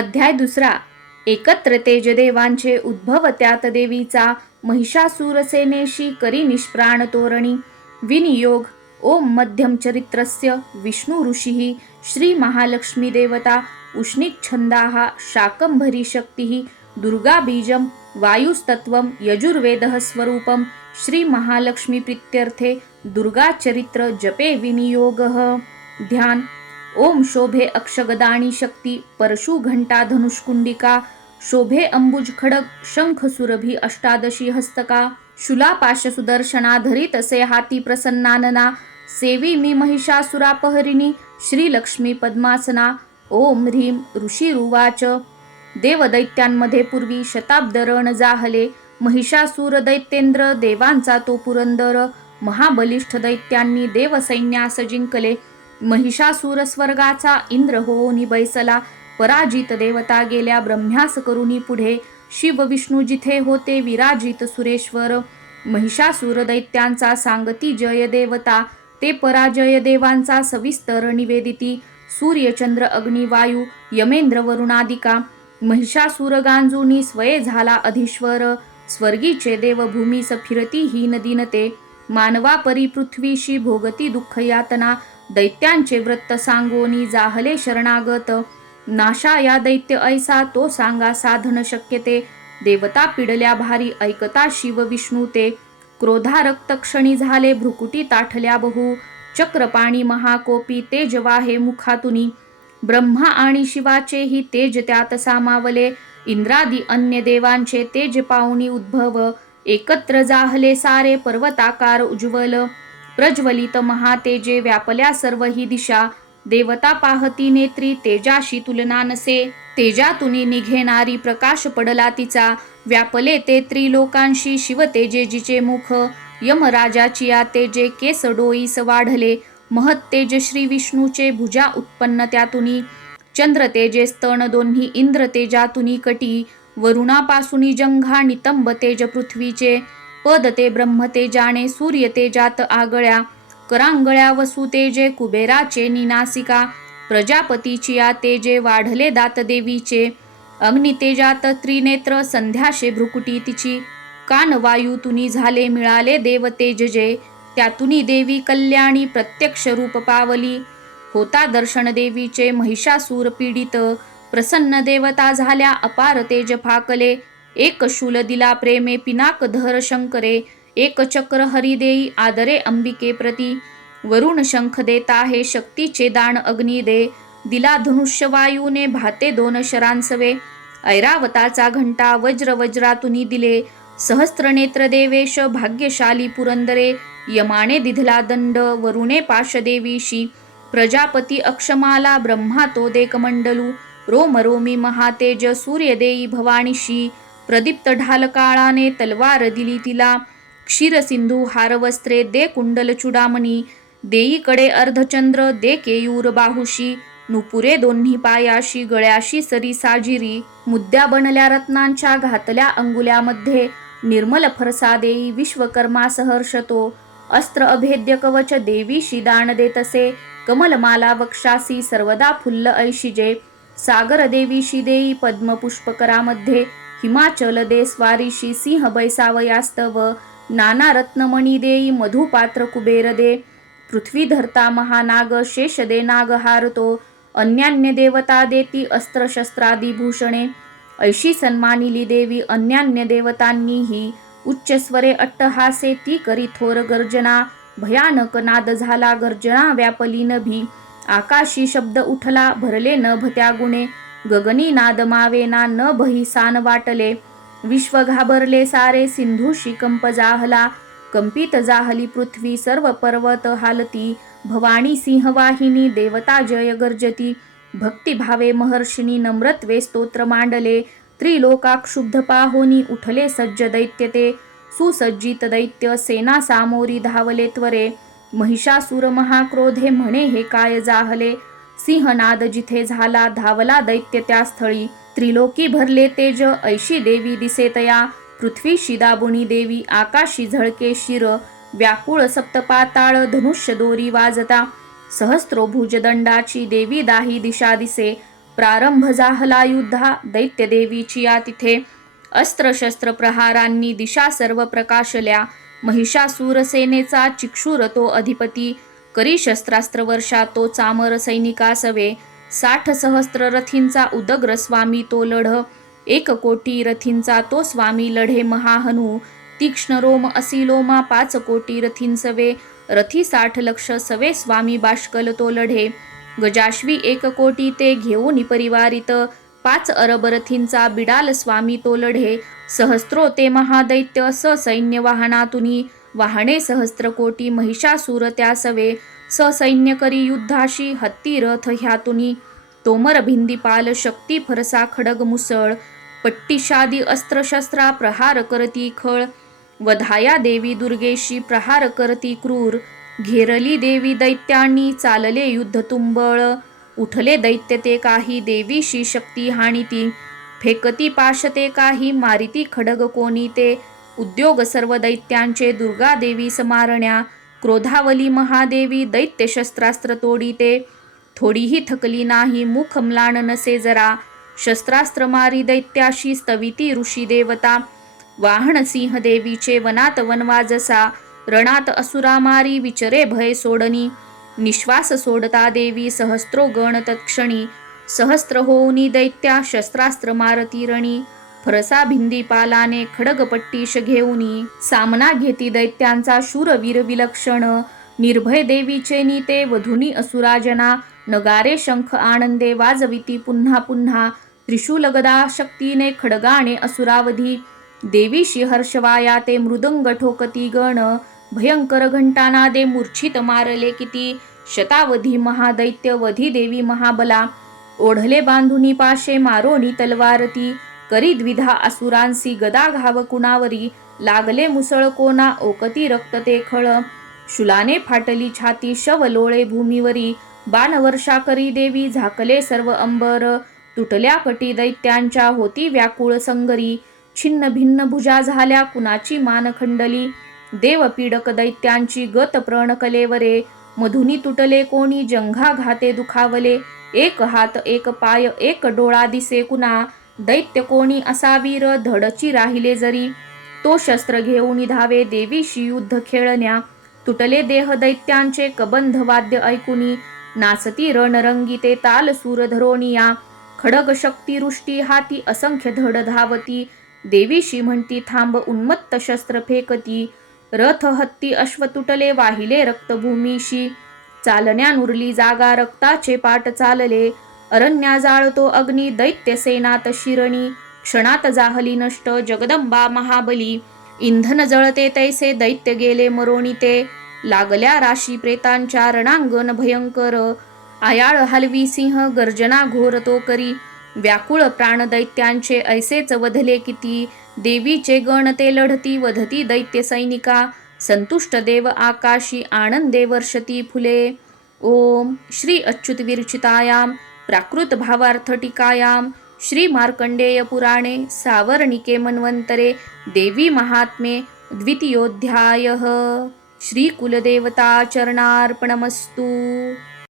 अध्याय दुसरा. एकत्र तेजदेवांचे उद्भव त्यात देवीचा महिषासूर सेनेशी करी निष्प्राण तोरणी विनियोग. ओम मध्यम चरित्रस्य विष्णु ऋषिः श्री महालक्ष्मी देवता उष्णिच्छन्दाः शाकंभरी शक्तिः दुर्गा बीजं वायुस्तत्वं यजुर्वेदः स्वरूपं श्री महालक्ष्मी प्रीत्यर्थे दुर्गा चरित्र जपे विनियोगः. ध्यान. ओम शोभे अक्षगदाणी शक्ती परशु घंटा धनुष्कुंडिका शोभे अंबुज खडग शंख सुरभी अष्टादशी हस्तका शूलापाश सुदर्शना धरी तसे हाती प्रसन्नानना सेवी मी महिषासुरापहरिणी श्रीलक्ष्मी पद्मासना. ओम ह्रीं ऋषिरुवाच. देवदैत्यांमध्ये पूर्वी शताब्द रण जाहले. महिषासूर दैत्येंद्र देवांचा तो पुरंदर. महाबलिष्ठ दैत्यांनी देवसैन्यास जिंकले. महिषासूर स्वर्गाचा इंद्र होऊनी बैसला. पराजित देवता गेल्या ब्रह्म्यास करुनी पुढे. शिव विष्णू जिथे होते विराजित सुरेश्वर. महिषासूर दैत्यांचा सांगती जय देवता. ते पराजय देवांचा सविस्तर निवेदिती. सूर्य चंद्र अग्नी वायू यमेंद्र वरुणादिका. महिषासूर गांजूनी स्वये झाला अधीश्वर. स्वर्गीचे देव भूमीस फिरती हीन दीनते. मानवा परी पृथ्वीशी भोगती दुःख यातना. दैत्यांचे वृत्त सांगोनी जाहले शरणागत. नाशा या दैत्य ऐसा तो सांगा साधन शक्यते. देवता पिडल्या भारी ऐकता शिव विष्णू ते. क्रोधारक्त क्षणी झाले भ्रुकुटी ताठल्या बहु. चक्रपाणी महाकोपी तेज वाहे मुखातुनी. ब्रह्मा आणि शिवाचेही तेज त्यात सामावले. इंद्रादी अन्य देवांचे तेज पाहुणी उद्भव. एकत्र जाहले सारे पर्वताकार उज्ज्वल. प्रज्वलित महातेजे व्यापल्या सर्व ही दिशा. देवता पाहती नेत्री तेजाशी तुलना नसे. तेजातुनी निघेनारी प्रकाश पडला तिचा. व्यापले ते त्रिलोकांशी शिवतेजे जिचे मुख. यमराजाची या तेजे केस डोईस वाढले. महत्तेज श्री विष्णूचे भुजा उत्पन्न त्यातुनी. चंद्र तेजे स्तन दोन्ही इंद्र तेजातुनी कटी. वरुणापासुनी जंघा नितंब तेज पृथ्वीचे. पद ते ब्रह्मतेजाने सूर्य तेजात आगळ्या. करांगळ्या वसु तेजे कुबेराचे निनासिका. प्रजापतीची या तेजे वाढले दात देवीचे. अग्नितेजात त्रिनेत्र संध्याशे भ्रुकुटी तिची. कान वायुतुनी झाले मिळाले देव तेज जे. त्यातुनी देवी कल्याणी प्रत्यक्ष रूप पावली. होता दर्शन देवीचे महिषासूर पीडित. प्रसन्न देवता झाल्या अपार तेज फाकले. एक शूल दिला प्रेमे पिनाक धर शंकरे. एक चक्र हरी देई आदरे अंबिके प्रती. वरुण शंख देता हे शक्तीचे दान अग्नी दे. दिला धनुष्य वायूने भाते दोन शरांसवे. ऐरावताचा घंटा वज्र वज्रातुनी दिले. सहस्त्रनेत्र देवेश भाग्यशाली पुरंदरे. यमाने दिधला दंड वरुणे पाशदेवीशी. प्रजापती अक्षमाला ब्रह्मा तो देकमंडलू. रोम रोमी महातेज सूर्य देई भवानीशी. प्रदीप्त ढाल काळाने तलवार दिली तिला. क्षीरसिंधू हारवस्त्रे दे कुंडल चुडामणी. देईकडे अर्धचंद्र दे केयूर बाहुशी. नुपुरे दोन्ही पायाशी गळ्याशी सरी साजिरी. मुद्द्या बनल्या रत्नांच्या घातल्या अंगुल्यामध्ये. निर्मल फरसा देई विश्वकर्मा सहर्षतो. अस्त्र अभेद्य कवच देवीशी दान देतसे. कमलमाला वक्षासी सर्वदा फुल्ल ऐशिजे. सागर देवीशी देई पद्म पुष्पकरामध्ये. हिमाचल दे स्वारीशी सिंह बैसावयास्तव. नाना रत्नमणी देई मधुपात्र कुबेर दे. पृथ्वी धरता महानाग शेष दे नाग हारतो. अन्यान्य देवता देती अस्त्र शस्त्रादी भूषणे. ऐशी सन्मानिली देवी अन्यान्य देवतांनीही. उच्च स्वरे अट्टहासे ती करी थोर गर्जना. भयानक नाद झाला गर्जना व्यापली नभी. आकाशी शब्द उठला भरले नभ त्या गुणे. गगनी नाद मावेना न बही सान वाटले. विश्व घाबरले सारे सिंधूशी कंप जाहला. कंपित जाहली पृथ्वी सर्व पर्वत हालती. भवानी सिंहवाहिनी देवता जय गर्जती. भक्तिभावे महर्षिनी नम्रत्वे स्तोत्र मांडले. त्रिलोकाक्षुब्ध पाहोनी उठले सज्ज दैत्य ते. सुसज्जित दैत्य सेना सामोरी धावले त्वरे. महिषासूर महाक्रोधे म्हणे हे काय जाहले. सिंहनाद जिथे झाला धावला दैत्य त्या स्थळी. त्रिलोकी भरले तेज ऐशी देवी दिसे तया. पृथ्वीशी दाबुणी देवी आकाशी झळके शिर. व्याकुळ सप्तपाताळ धनुष्य दोरी वाजता. सहस्त्रोभुज दंडाची देवी दाही दिशा दिसे. प्रारंभ झाला युद्धा दैत्यदेवीची या तिथे. अस्त्रशस्त्र प्रहारांनी दिशा सर्व प्रकाशल्या. महिषासूर सेनेचा चिक्षुर तो अधिपती. करी शस्त्रास्त्र वर्षा तो चामर सैनिकासवे. 60 सहस्त्र रथींचा उदग्र स्वामी तो लढ. 1 कोटी रथींचा तो स्वामी लढे महाहनू. तीक्ष्ण रोम असी लोमा 5 कोटी रथींसवे. रथी 60 लक्ष सवे स्वामी बाष्कल तो लढे. गजाश्वी 1 कोटी ते घेऊन परिवारित. 5 अरब रथींचा बिडाल स्वामी तो लढे. सहस्त्रो ते महादैत्य ससैन्य वाहनातुनी. वाहणे सहस्त्र कोटी महिषासूर त्या सवे. ससैन्य करी युद्धाशी हत्ती रथ ह्यातुनी. तोमर भिंदीपाल शक्ती फरसा खडग मुसळ. पट्टीशादी अस्त्रशस्त्रा प्रहार करती खळ. वधाया देवी दुर्गेशी प्रहार करती क्रूर. घेरली देवी दैत्यांनी चालले युद्ध तुंबळ. उठले दैत्य ते काही देवीशी शक्ती हाणिती. फेकती पाश ते काही मारिती खडग कोणी ते. उद्योग सर्व दैत्यांचे दुर्गा देवी समारण्या. क्रोधावली महादेवी दैत्य शस्त्रास्त्र तोडीते. थोडीही थकली नाही मुख म्लान नसे जरा. शस्त्रास्त्र मारी दैत्याशी स्तविती ऋषी देवता. वाहन सिंह देवीचे वनात वनवा जसा. रणात असुरा मारी विचरे भय सोडनी. निश्वास सोडता देवी सहस्त्रो गण तत्क्षणी. सहस्त्र होऊनी दैत्या शस्त्रास्त्र मारती रणी. फरसा भिंदी पालाने खडगपट्टीश घेऊनी. सामना घेती दैत्यांचा शूरवीर विलक्षण. निर्भय देवीचे नीते वधुनी असुराजना. नगारे शंख आनंदे वाजविती पुन्हा पुन्हा. त्रिशूल गदा शक्तीने खडगाने असुरावधी. देवीशी हर्षवाया ते मृदंग ठोकती गण. भयंकर घंटानादे मूर्छित मारले किती. शतावधी महादैत्य वधी देवी महाबला. ओढले बांधुनी पाशे मारोनी तलवारती. करी द्विधा असुरांसी गदा घाव कुणावरी. लागले मुसळ कोणा ओकती रक्त ते खळ. शूलाने फाटली छाती शव लोळे भूमीवरी. बाणवर्षा करी देवी झाकले सर्व अंबर. तुटल्या कटी दैत्यांच्या होती व्याकुळ संगरी. छिन्न भिन्न भुजा झाल्या कुणाची मान खंडली. देव पीडक दैत्यांची गत प्रण कलेवरे. मधुनी तुटले कोणी जंघा घाते दुखावले. 1 हात 1 पाय 1 डोळा दिसे कुणा. दैत्य कोणी असा वीर धडची राहिले जरी. तो शस्त्र घेऊन धावे देवीशी युद्ध खेळण्या. तुटले देह दैत्यांचे कबंध वाद्य ऐकुनी. नाचती रणरंगी ते ताल सूर धरोनिया. खडग शक्ती रुष्टी हाती असंख्य धड धावती. देवीशी म्हणती थांब उन्मत्त शस्त्र फेकती. रथ हत्ती अश्व तुटले वाहिले रक्तभूमीशी. चालण्यानुरली जागा रक्ताचे पाट चालले. अरण्या जाळतो अग्नी दैत्य सेनात शिरणी. क्षणात जाहली नष्ट जगदंबा महाबली. इंधन जळते तैसे दैत्य गेले मरोणी ते. लागल्या राशी प्रेतांच्या रणांगण भयंकर. आयाळ हलवी सिंह गर्जना घोर तो करी. व्याकुळ प्राण दैत्यांचे ऐसेच वधले किती. देवीचे गण ते लढती वधती दैत्य सैनिका. संतुष्ट देव आकाशी आनंदे वर्षती फुले. ओम श्री अच्युत विरचितायाम प्राकृत भावार्थ टीकायाम श्री मार्कंडेय पुराणे सावर्णिके मन्वंतरे देवी महात्म्ये द्वितीयोऽध्यायः. श्री कुलदेवता चरणार्पणमस्तु.